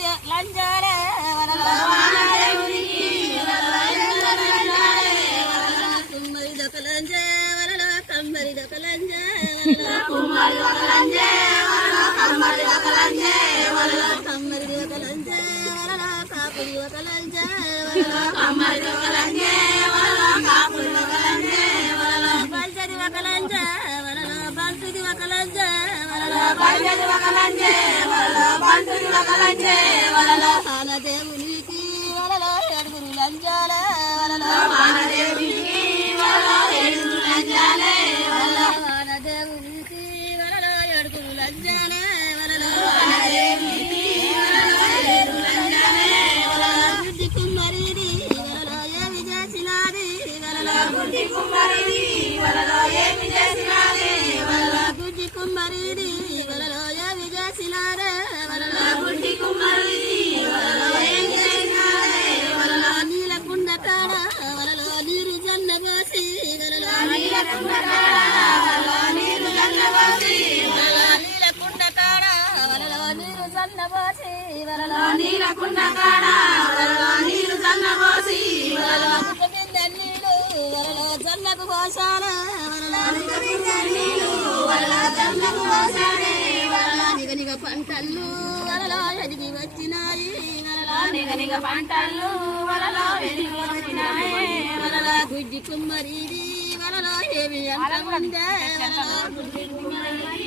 లంజాలే వలలో కుమ్మరి దొకలంజే వలలో కమ్మరి దొకలంజే కుమ్మరి దొకలంజే వలలో కమ్మరి దొకలంజే వలలో కమ్మరి దొకలంజే వలలో కాపురి దొకలంజే వలలో కమ్మరి దొకలంజే వలలో కాపురి దొకలంజే వలలో బంజది దొకలంజే వలలో బంతుది దొకలంజే వలలో బంజది దొకలంజే వలలో బంతుది దొకలంజే వలలో ఆనదేవునికి వలలో ఏడుగురు లంజాలే వలలో ఆనదేవునికి వలలో ఏడుగురు లంజాలే వలలో ఆనదేవునికి వలలో ఏడుగురు లంజాలే వలలో ఆనదేవునికి వలలో ఏడుగురు లంజాలే వలలో గుడ్డి కుమ్మరిది వలలో ఏమి చేసినాది వలలో గుడ్డి కుమ్మరిది వలలో ఏమి చేసినాది వలలో గుడ్డి కుమ్మరిది వలలో ఏమి చేసినారే వలలో గుడ్డి కుమ్మరిది వలలో ఏమి చేసినారే వలలో నీలకుండ కాడ వలలో నీరు జన్నబోసి వలలో నీలకుండ కాడ వలలో నీరు జన్నబోసి వలలో నీలకుండ కాడ వలలో నీరు జన్నబోసి వలలో నీలకుండ కాడ వలలో నీరు జన్నబోసి వలలో ముఖమింద నీళ్ళు వలలో జన్నకు పోసానే వలలో ముఖమింద నీళ్ళు వలలో జన్నకు పోసానే వలలో నిగనిగ పంటలు వలలో ఎదిగి వచ్చినాయి వలలో నిగనిగ పంటలు వలలో ఎదిగి వచ్చినాయి వలలో గుడ్డి కుమ్మరిది వలలో ఏమి అంటముందే వలలో గుడ్డి కుమ్మరిది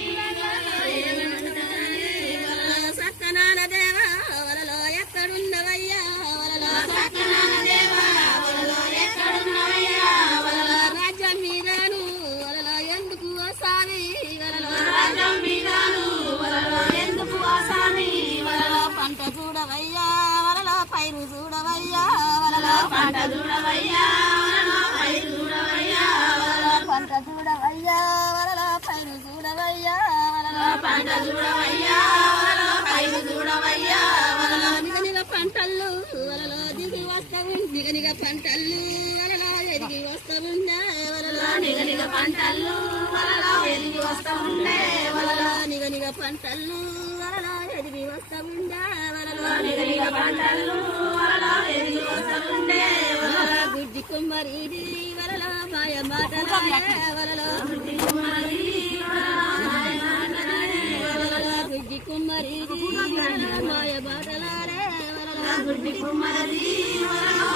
వలలో సత్యనారాయణ దేవా వలలో ఎక్కడున్నవయ్యా వలలో సత్యనారాయణ దేవా వలలో ఎక్కడున్నవయ్యా వలలో రాజ్యం మీదను వలలో ఎందుకు వసావి వలలో రాజ్యం మీదను వలలో ఎందుకు వసావి వలలో పంట చూడవయ్యా వలలో పైరు చూడవయ్యా వలలో పంట చూడవయ్యా వలలో పైరు చూడవయ్యా వలలో పంట చూడవయ్యా వలలో పైరు చూడవయ్యా వలలో పంట చూడవయ్యా వలలో పైరు చూడవయ్యా వలలో నిగనిగ పంటలు వలలో దిగి వస్తావు నిగనిగ పంటలు వలలో ఎదిగి వస్తావుండే వలలో నిగనిగ పంటలు వలలో ఎదిగి వస్తావుండే వలలో నిగనిగ పంటలు వలలో ఎదిగి వస్తావుండే వలలో నిగనిగ పంటలు వలలో ఎదిగి వస్తావుండే వలలో గుడ్డి కుమ్మరిది వలలో మాయ మాటలాడే వలలో గుడ్డి కుమ్మరిది వలలో గుడ్డి కుమ్మరిది వలలో మాయ మాటలాడే వలలో గుడ్డి కుమ్మరిది వలలో